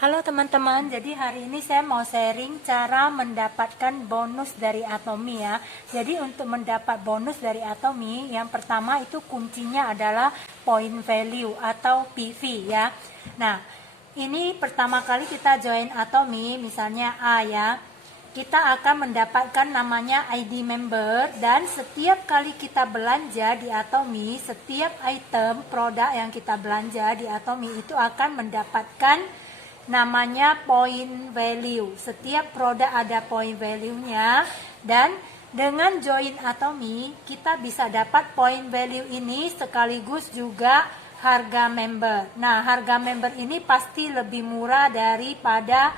Halo teman-teman, jadi hari ini saya mau sharing cara mendapatkan bonus dari Atomi ya. Jadi untuk mendapat bonus dari Atomi, yang pertama itu kuncinya adalah point value atau PV ya. Nah, ini pertama kali kita join Atomi, misalnya A ya. Kita akan mendapatkan namanya ID member, dan setiap kali kita belanja di Atomi, setiap item produk yang kita belanja di Atomi itu akan mendapatkan namanya point value. Setiap produk ada point value-nya, dan dengan join Atomi kita bisa dapat point value ini sekaligus juga harga member. Nah, harga member ini pasti lebih murah daripada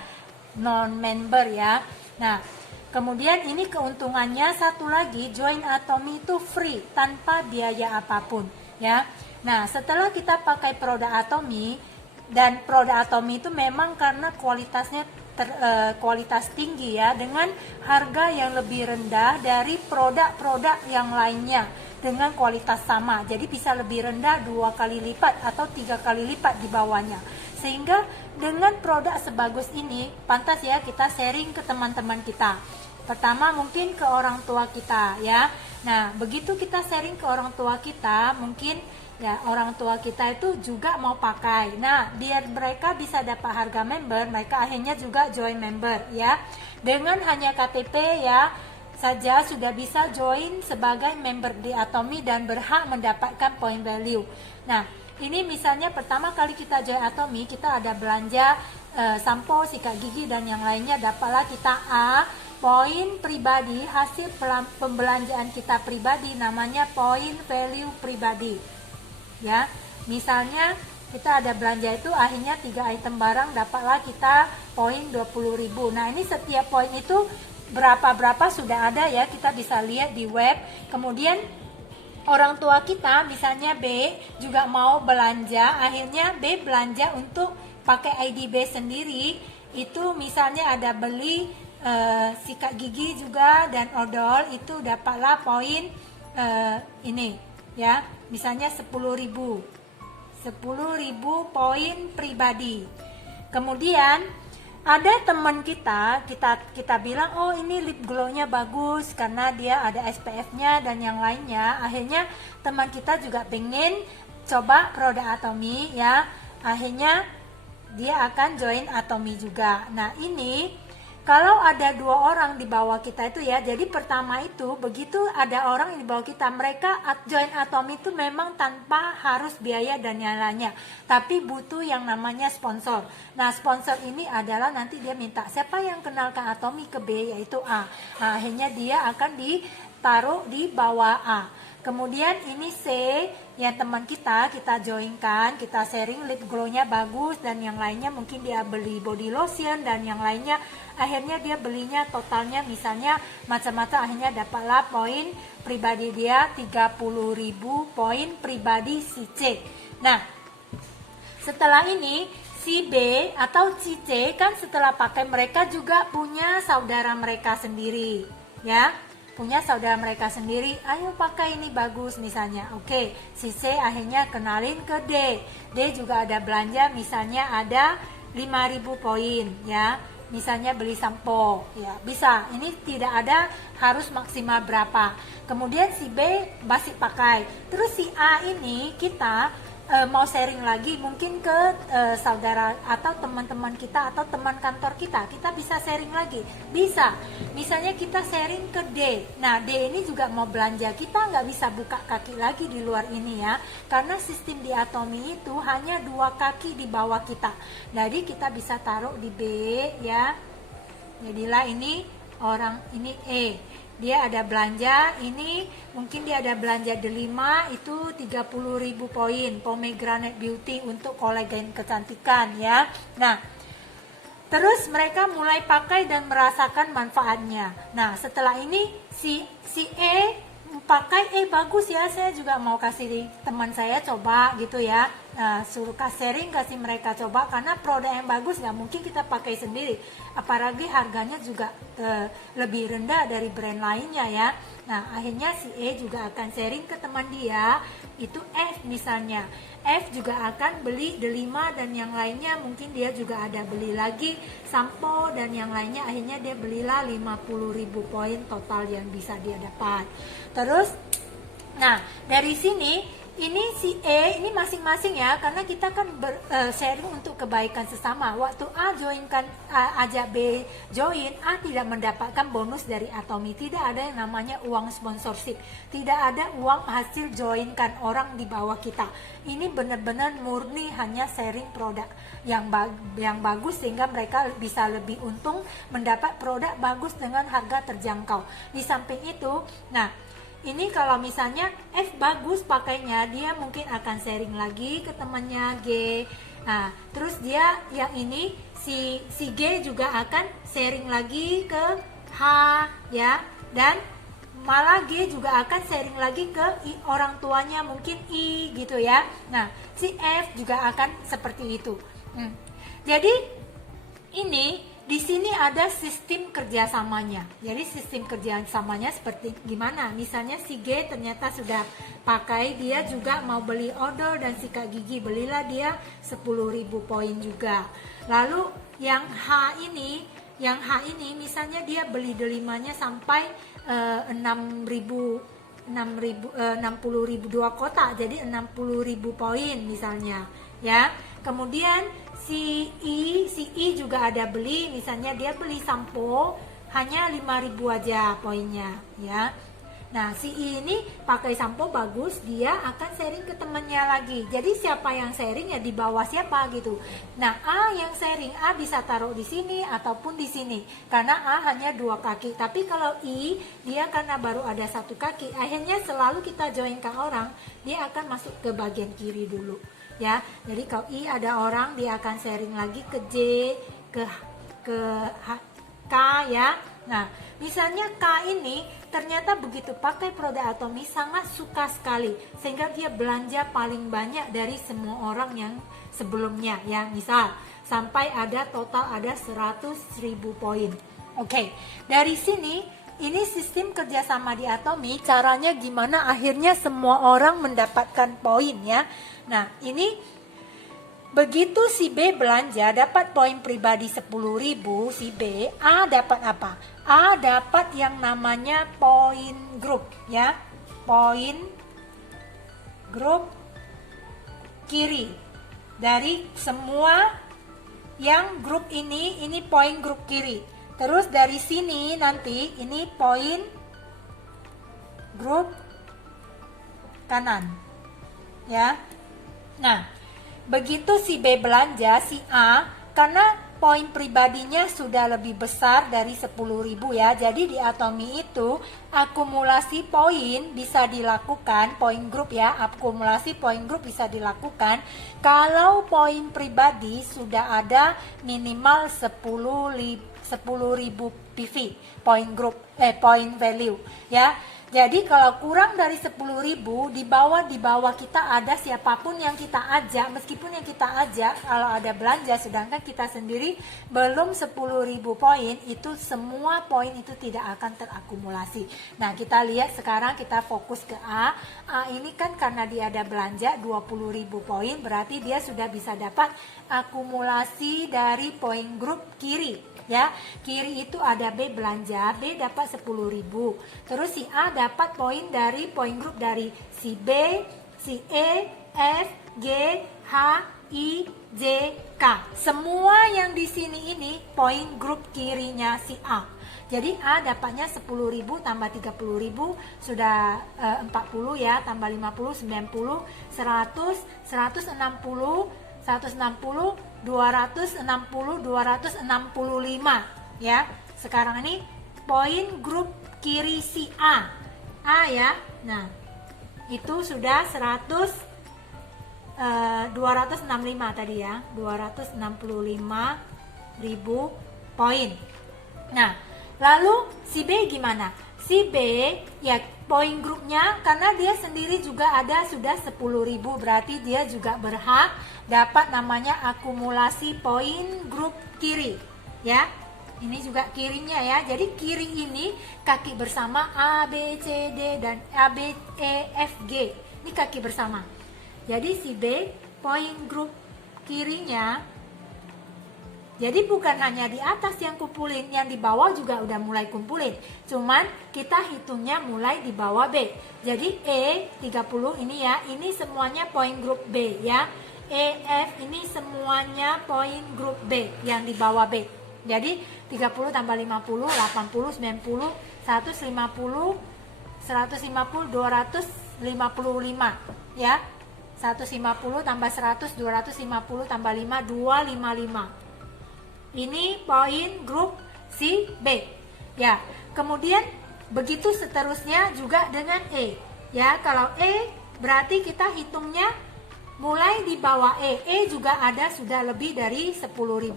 non-member ya. Nah, kemudian ini keuntungannya satu lagi, join Atomi itu free tanpa biaya apapun ya. Nah, setelah kita pakai produk Atomi, dan produk Atomi itu memang karena kualitasnya kualitas tinggi ya, dengan harga yang lebih rendah dari produk-produk yang lainnya dengan kualitas sama. Jadi bisa lebih rendah 2 kali lipat atau 3 kali lipat di bawahnya. Sehingga dengan produk sebagus ini pantas ya kita sharing ke teman-teman kita. Pertama mungkin ke orang tua kita ya. Nah, begitu kita sharing ke orang tua kita, mungkin ya orang tua kita itu juga mau pakai. Nah, biar mereka bisa dapat harga member, mereka akhirnya juga join member ya. Dengan hanya KTP ya saja sudah bisa join sebagai member di Atomi dan berhak mendapatkan point value. Nah, ini misalnya pertama kali kita join Atomi, kita ada belanja sampo, sikat gigi dan yang lainnya, dapatlah kita A, poin pribadi, hasil pembelanjaan kita pribadi, namanya point value pribadi ya. Misalnya kita ada belanja itu akhirnya 3 item barang, dapatlah kita poin 20.000. Nah, ini setiap poin itu berapa sudah ada ya, kita bisa lihat di web. Kemudian orang tua kita misalnya B juga mau belanja, akhirnya B belanja untuk pakai ID B sendiri, itu misalnya ada beli sikat gigi juga dan odol, itu dapatlah poin ini ya, misalnya 10.000 poin pribadi. Kemudian ada teman kita bilang, oh ini lip glow-nya bagus karena dia ada SPF-nya dan yang lainnya. Akhirnya teman kita juga pengen coba produk Atomi ya. Akhirnya dia akan join Atomi juga. Nah, ini kalau ada 2 orang di bawah kita itu ya, jadi pertama itu begitu ada orang di bawah kita, mereka join Atomi itu memang tanpa harus biaya dan yang lainnya, tapi butuh yang namanya sponsor. Nah, sponsor ini adalah nanti dia minta siapa yang kenalkan Atomi ke B, yaitu A. Nah, akhirnya dia akan ditaruh di bawah A. Kemudian ini C, ya teman kita joinkan, kita sharing lip glow-nya bagus dan yang lainnya, mungkin dia beli body lotion dan yang lainnya, akhirnya dia belinya totalnya misalnya macam-macam, akhirnya dapatlah poin pribadi dia 30.000 poin pribadi si C. Nah, setelah ini si B atau si C kan setelah pakai, mereka juga punya saudara mereka sendiri ya, punya saudara mereka sendiri, ayo pakai ini bagus misalnya. Oke, si C akhirnya kenalin ke D. D juga ada belanja, misalnya ada 5.000 poin ya, misalnya beli sampo ya, bisa. Ini tidak ada harus maksimal berapa. Kemudian si B masih pakai. Terus si A ini kita mau sharing lagi mungkin ke saudara atau teman-teman kita atau teman kantor kita bisa sharing lagi, bisa. Misalnya kita sharing ke D. Nah, D ini juga mau belanja, kita nggak bisa buka kaki lagi di luar ini ya, karena sistem di Atomi itu hanya 2 kaki di bawah kita. Jadi kita bisa taruh di B ya. Jadilah ini orang ini E, dia ada belanja, ini mungkin dia ada belanja delima, itu 30.000 poin pomegranate beauty untuk kolagen kecantikan ya. Nah, terus mereka mulai pakai dan merasakan manfaatnya. Nah, setelah ini si E pakai, bagus ya, saya juga mau kasih teman saya coba gitu ya. Nah, suruh sharing, kasih mereka coba, karena produk yang bagus nggak mungkin kita pakai sendiri, apalagi harganya juga lebih rendah dari brand lainnya ya. Nah, akhirnya si E juga akan sharing ke teman dia, itu F misalnya. F juga akan beli delima dan yang lainnya, mungkin dia juga ada beli lagi sampo dan yang lainnya, akhirnya dia belilah 50.000 poin total yang bisa dia dapat. Terus nah dari sini ini si E ini masing-masing ya, karena kita kan sharing untuk kebaikan sesama. Waktu A joinkan ajak B join, A tidak mendapatkan bonus dari Atomi, tidak ada yang namanya uang sponsorship, tidak ada uang hasil joinkan orang di bawah kita. Ini benar-benar murni hanya sharing produk yang bagus sehingga mereka bisa lebih untung mendapat produk bagus dengan harga terjangkau. Di samping itu, nah ini kalau misalnya F bagus pakainya, dia mungkin akan sharing lagi ke temannya G. Nah, terus dia yang ini si G juga akan sharing lagi ke H ya, dan malah G juga akan sharing lagi ke orang tuanya, mungkin I gitu ya. Nah, si F juga akan seperti itu. Jadi ini di sini ada sistem kerjasamanya. Jadi sistem kerjasamanya seperti gimana? Misalnya si G ternyata sudah pakai, dia juga mau beli odol dan si Kak Gigi belilah dia 10.000 poin juga. Lalu yang H ini misalnya dia beli delimanya sampai 60.000 2 kotak, jadi 60.000 poin misalnya ya. Kemudian si I juga ada beli, misalnya dia beli sampo hanya 5.000 aja poinnya ya. Nah si I ini pakai sampo bagus, dia akan sharing ke temannya lagi. Jadi siapa yang sharing ya di bawah siapa gitu. Nah A yang sharing, A bisa taruh di sini ataupun di sini karena A hanya 2 kaki. Tapi kalau I dia karena baru ada 1 kaki, akhirnya selalu kita joinkan orang, dia akan masuk ke bagian kiri dulu ya. Jadi kalau I ada orang, dia akan sharing lagi ke J, ke K ya. Nah misalnya K ini ternyata begitu pakai produk Atomi sangat suka sekali, sehingga dia belanja paling banyak dari semua orang yang sebelumnya ya. Misal sampai ada total ada 100.000 poin. Oke, dari sini ini sistem kerjasama di Atomi, caranya gimana akhirnya semua orang mendapatkan poin ya. Nah ini begitu si B belanja dapat poin pribadi 10.000, si B, A dapat apa? A dapat yang namanya poin grup ya, poin grup kiri. Dari semua yang grup ini poin grup kiri. Terus dari sini nanti ini poin grup kanan ya. Nah begitu si B belanja, si A karena poin pribadinya sudah lebih besar dari 10.000 ya. Jadi di Atomi itu akumulasi poin bisa dilakukan, poin grup ya, akumulasi poin grup bisa dilakukan kalau poin pribadi sudah ada minimal 10.000 PV, poin grup poin value ya. Jadi kalau kurang dari 10.000, di bawah kita ada siapapun yang kita ajak, meskipun yang kita ajak kalau ada belanja, sedangkan kita sendiri belum 10.000 poin, itu semua poin itu tidak akan terakumulasi. Nah kita lihat sekarang, kita fokus ke A. A ini kan karena dia ada belanja 20.000 poin, berarti dia sudah bisa dapat akumulasi dari poin grup kiri. Ya, kiri itu ada B belanja, B dapat 10.000. Terus si A dapat poin dari poin grup dari si B, si E, F, G, H, I, J, K. Semua yang di sini ini poin grup kirinya si A. Jadi A dapatnya 10.000 tambah 30.000 sudah 40 ya, tambah 50, 90, 100, 160, 260, 265 ya. Sekarang ini poin grup kiri si A ya. Nah itu sudah 265 tadi ya, 265.000 poin. Nah lalu si B gimana? Si B ya poin grupnya karena dia sendiri juga ada sudah 10.000, berarti dia juga berhak dapat namanya akumulasi poin grup kiri ya. Ini juga kirinya ya. Jadi kiri ini kaki bersama A, B, C, D dan A, B, E, F, G. Ini kaki bersama. Jadi si B poin grup kirinya, jadi bukan hanya di atas yang kumpulin, yang di bawah juga udah mulai kumpulin. Cuman kita hitungnya mulai di bawah B. Jadi E 30 ini ya, ini semuanya poin grup B ya. E, F ini semuanya poin grup B yang di bawah B. Jadi 30 tambah 50, 80, 90, 150, 150, 255 ya. 150 tambah 100, 250 tambah 5, 255. Ini poin grup si B ya. Kemudian begitu seterusnya juga dengan E ya. Kalau E berarti kita hitungnya mulai di bawah E. E juga ada sudah lebih dari 10.000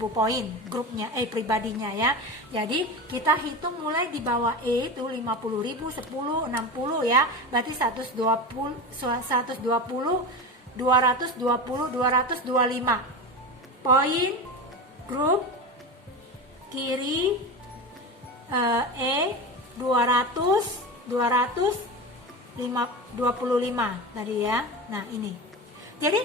poin grupnya E pribadinya ya. Jadi kita hitung mulai di bawah E itu 50.000, 10, 60 ya. Berarti 120, 225 poin grup kiri E 225 tadi ya. Nah ini, jadi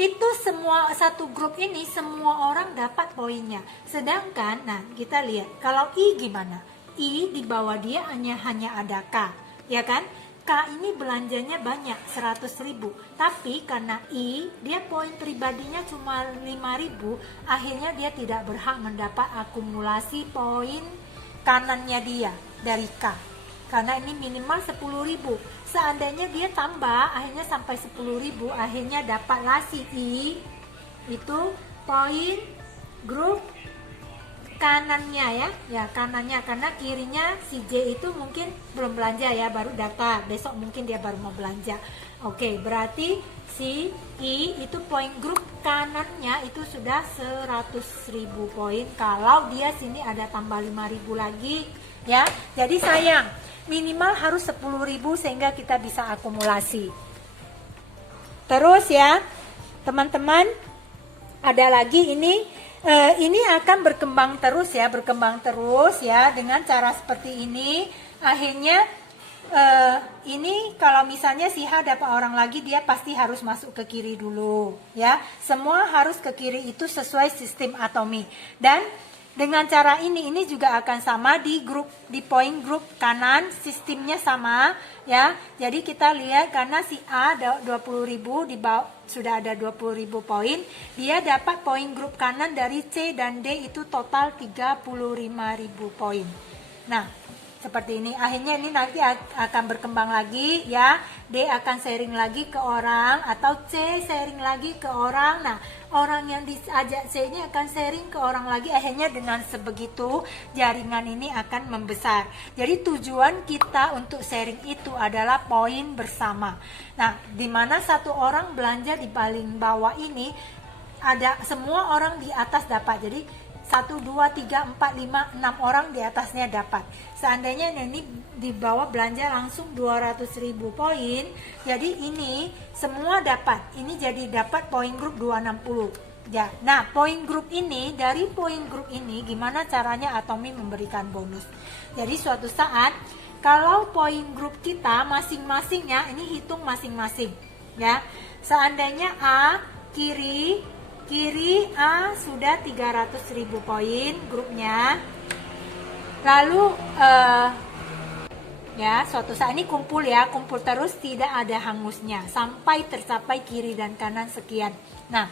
itu semua satu grup ini semua orang dapat poinnya. Sedangkan nah kita lihat kalau I gimana. I di bawah dia hanya ada K ya kan. K ini belanjanya banyak 100.000, tapi karena I dia poin pribadinya cuma 5.000, akhirnya dia tidak berhak mendapat akumulasi poin kanannya dia dari K karena ini minimal 10.000. Seandainya dia tambah akhirnya sampai 10.000, akhirnya dapatlah si I itu poin grup kanannya ya kanannya, karena kirinya si J itu mungkin belum belanja ya, baru daftar, besok mungkin dia baru mau belanja. Oke, berarti si I itu poin grup kanannya itu sudah 100.000 poin. Kalau dia sini ada tambah 5.000 lagi ya. Jadi sayang, minimal harus 10.000 sehingga kita bisa akumulasi. Terus ya teman-teman, ada lagi ini akan berkembang terus ya dengan cara seperti ini. Akhirnya ini kalau misalnya si H dapat orang lagi, dia pasti harus masuk ke kiri dulu ya. Semua harus ke kiri itu sesuai sistem atomi. Dan dengan cara ini juga akan sama di poin grup kanan, sistemnya sama ya. Jadi kita lihat karena si A 20.000 di bawah sudah ada 20.000 poin, dia dapat poin grup kanan dari C dan D itu total 35.000 poin. Nah, seperti ini. Akhirnya ini nanti akan berkembang lagi ya. D akan sharing lagi ke orang atau C sharing lagi ke orang. Nah, orang yang diajak C ini akan sharing ke orang lagi. Akhirnya dengan sebegitu jaringan ini akan membesar. Jadi tujuan kita untuk sharing itu adalah poin bersama. Nah, di mana satu orang belanja di paling bawah ini ada semua orang di atas dapat. Jadi 1, 2, 3, 4, 5, 6 orang di atasnya dapat. Seandainya ini di bawah belanja langsung 200.000 poin, jadi ini semua dapat. Ini jadi dapat poin grup 260. Ya. Nah, poin grup ini, dari poin grup ini gimana caranya Atomi memberikan bonus. Jadi suatu saat kalau poin grup kita masing-masingnya, ini hitung masing-masing ya. Seandainya A kiri A sudah 300.000 poin grupnya. Lalu ya suatu saat ini kumpul terus, tidak ada hangusnya sampai tercapai kiri dan kanan sekian. Nah,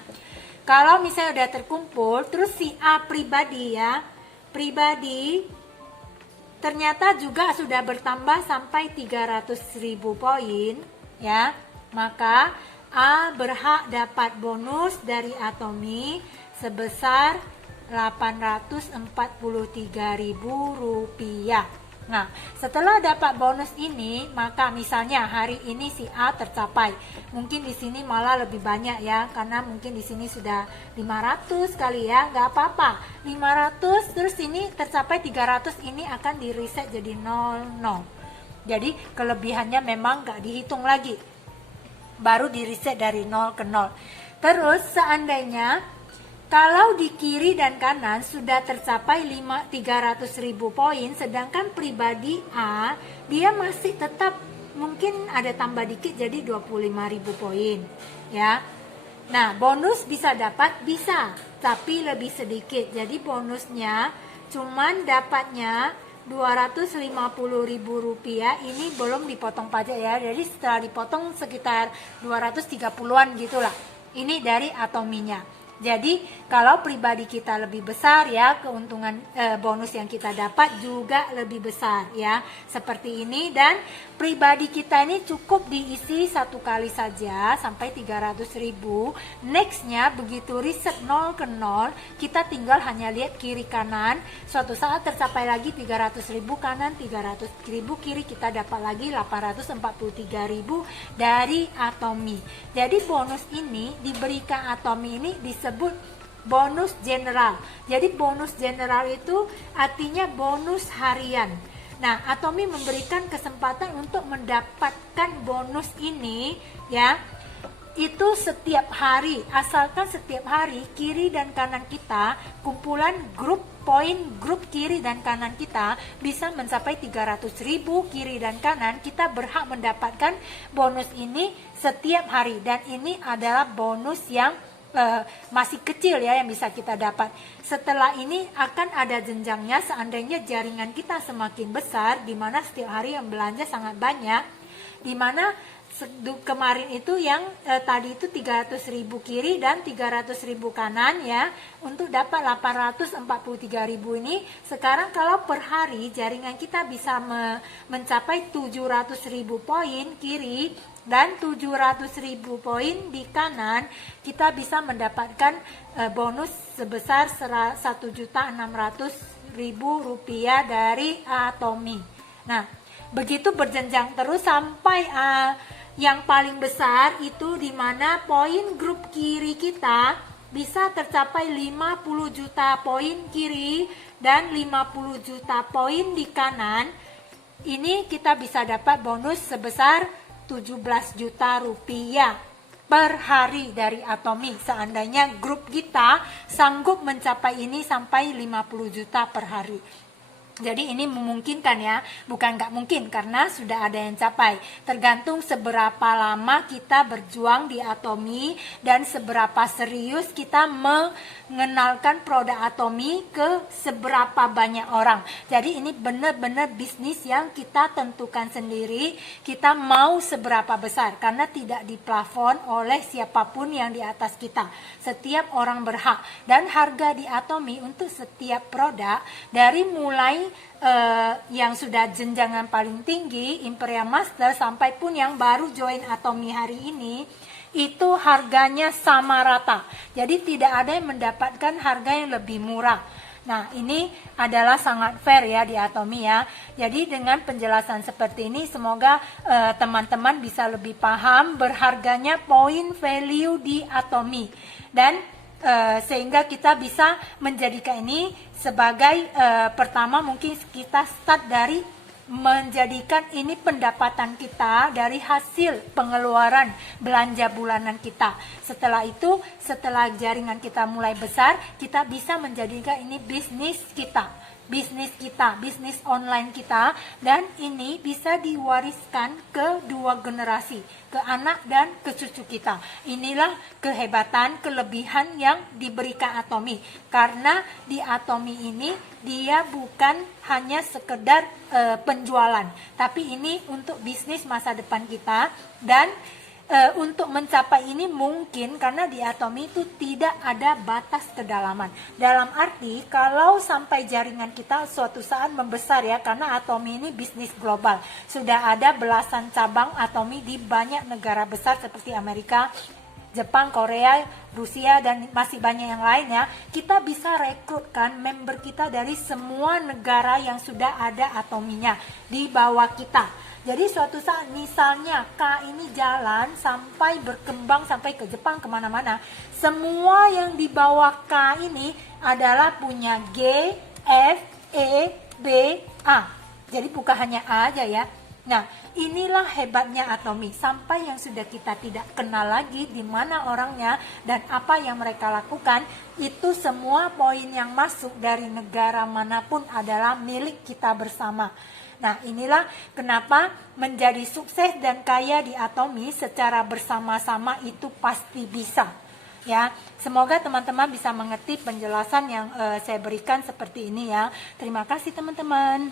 kalau misalnya udah terkumpul terus si A pribadi ternyata juga sudah bertambah sampai 300.000 poin ya, maka A berhak dapat bonus dari Atomi sebesar Rp843.000. Nah, setelah dapat bonus ini, maka misalnya hari ini si A tercapai. Mungkin di sini malah lebih banyak ya, karena mungkin di sini sudah 500 kali ya, nggak apa-apa. 500 terus ini tercapai 300, ini akan di reset jadi 00. Jadi kelebihannya memang nggak dihitung lagi, baru di reset dari 0 ke 0. Terus seandainya kalau di kiri dan kanan sudah tercapai 300.000 poin, sedangkan pribadi A dia masih tetap mungkin ada tambah dikit jadi 25.000 poin. ya. Nah, bonus bisa dapat, bisa, tapi lebih sedikit. Jadi bonusnya cuman dapatnya Rp250.000, ini belum dipotong pajak ya. Jadi setelah dipotong sekitar 230-an gitulah. Ini dari Atominya. Jadi kalau pribadi kita lebih besar ya, keuntungan bonus yang kita dapat juga lebih besar ya, seperti ini. Dan pribadi kita ini cukup diisi satu kali saja sampai 300.000. Nextnya begitu riset 0 ke 0, kita tinggal hanya lihat kiri kanan. Suatu saat tercapai lagi 300.000 kanan, 300.000 kiri, kita dapat lagi 843.000 dari Atomi. Jadi bonus ini diberikan Atomi ini disebut bonus general. Jadi bonus general itu artinya bonus harian. Nah, Atomi memberikan kesempatan untuk mendapatkan bonus ini ya, itu setiap hari, asalkan setiap hari kiri dan kanan kita, kumpulan grup poin grup kiri dan kanan kita bisa mencapai 300.000 kiri dan kanan, kita berhak mendapatkan bonus ini setiap hari. Dan ini adalah bonus yang masih kecil ya yang bisa kita dapat. Setelah ini akan ada jenjangnya seandainya jaringan kita semakin besar, di mana setiap hari yang belanja sangat banyak, di mana kemarin itu yang tadi itu 300.000 kiri dan 300.000 kanan ya, untuk dapat 843.000 ini. Sekarang kalau per hari jaringan kita bisa mencapai 700.000 poin kiri dan 700.000 poin di kanan, kita bisa mendapatkan bonus sebesar Rp1.600.000 dari Atomi. Nah, begitu berjenjang terus sampai yang paling besar itu di mana poin grup kiri kita bisa tercapai 50 juta poin kiri dan 50 juta poin di kanan. Ini kita bisa dapat bonus sebesar 17 juta rupiah per hari dari Atomi. Seandainya grup kita sanggup mencapai ini sampai 50 juta per hari. Jadi ini memungkinkan ya, bukan nggak mungkin karena sudah ada yang capai. Tergantung seberapa lama kita berjuang di Atomi dan seberapa serius kita mengenalkan produk Atomi ke seberapa banyak orang. Jadi ini benar-benar bisnis yang kita tentukan sendiri, kita mau seberapa besar karena tidak diplafon oleh siapapun yang di atas kita. Setiap orang berhak, dan harga di Atomi untuk setiap produk dari mulai yang sudah jenjangan paling tinggi Imperial Master sampai pun yang baru join Atomi hari ini, itu harganya sama rata. Jadi tidak ada yang mendapatkan harga yang lebih murah. Nah, ini adalah sangat fair ya di Atomi ya. Jadi dengan penjelasan seperti ini semoga teman-teman bisa lebih paham berharganya poin value di Atomi, dan sehingga kita bisa menjadikan ini sebagai pertama mungkin kita start dari menjadikan ini pendapatan kita dari hasil pengeluaran belanja bulanan kita. Setelah itu, setelah jaringan kita mulai besar, kita bisa menjadikan ini bisnis kita, bisnis online kita, dan ini bisa diwariskan ke dua generasi, ke anak dan ke cucu kita. Inilah kehebatan, kelebihan yang diberikan Atomi, karena di Atomi ini dia bukan hanya sekedar penjualan, tapi ini untuk bisnis masa depan kita. Dan untuk mencapai ini mungkin karena di Atomi itu tidak ada batas kedalaman. Dalam arti kalau sampai jaringan kita suatu saat membesar ya, karena Atomi ini bisnis global. Sudah ada belasan cabang Atomi di banyak negara besar seperti Amerika, Jepang, Korea, Rusia, dan masih banyak yang lainnya. Kita bisa rekrutkan member kita dari semua negara yang sudah ada Atominya di bawah kita. Jadi suatu saat misalnya K ini jalan sampai berkembang sampai ke Jepang kemana-mana, semua yang di bawah K ini adalah punya G, F, E, B, A. Jadi bukan hanya A aja ya. Nah, inilah hebatnya Atomi. Sampai yang sudah kita tidak kenal lagi di mana orangnya dan apa yang mereka lakukan, itu semua poin yang masuk dari negara manapun adalah milik kita bersama. Nah, inilah kenapa menjadi sukses dan kaya di Atomi secara bersama-sama itu pasti bisa. Ya, semoga teman-teman bisa mengerti penjelasan yang saya berikan seperti ini ya. Terima kasih teman-teman.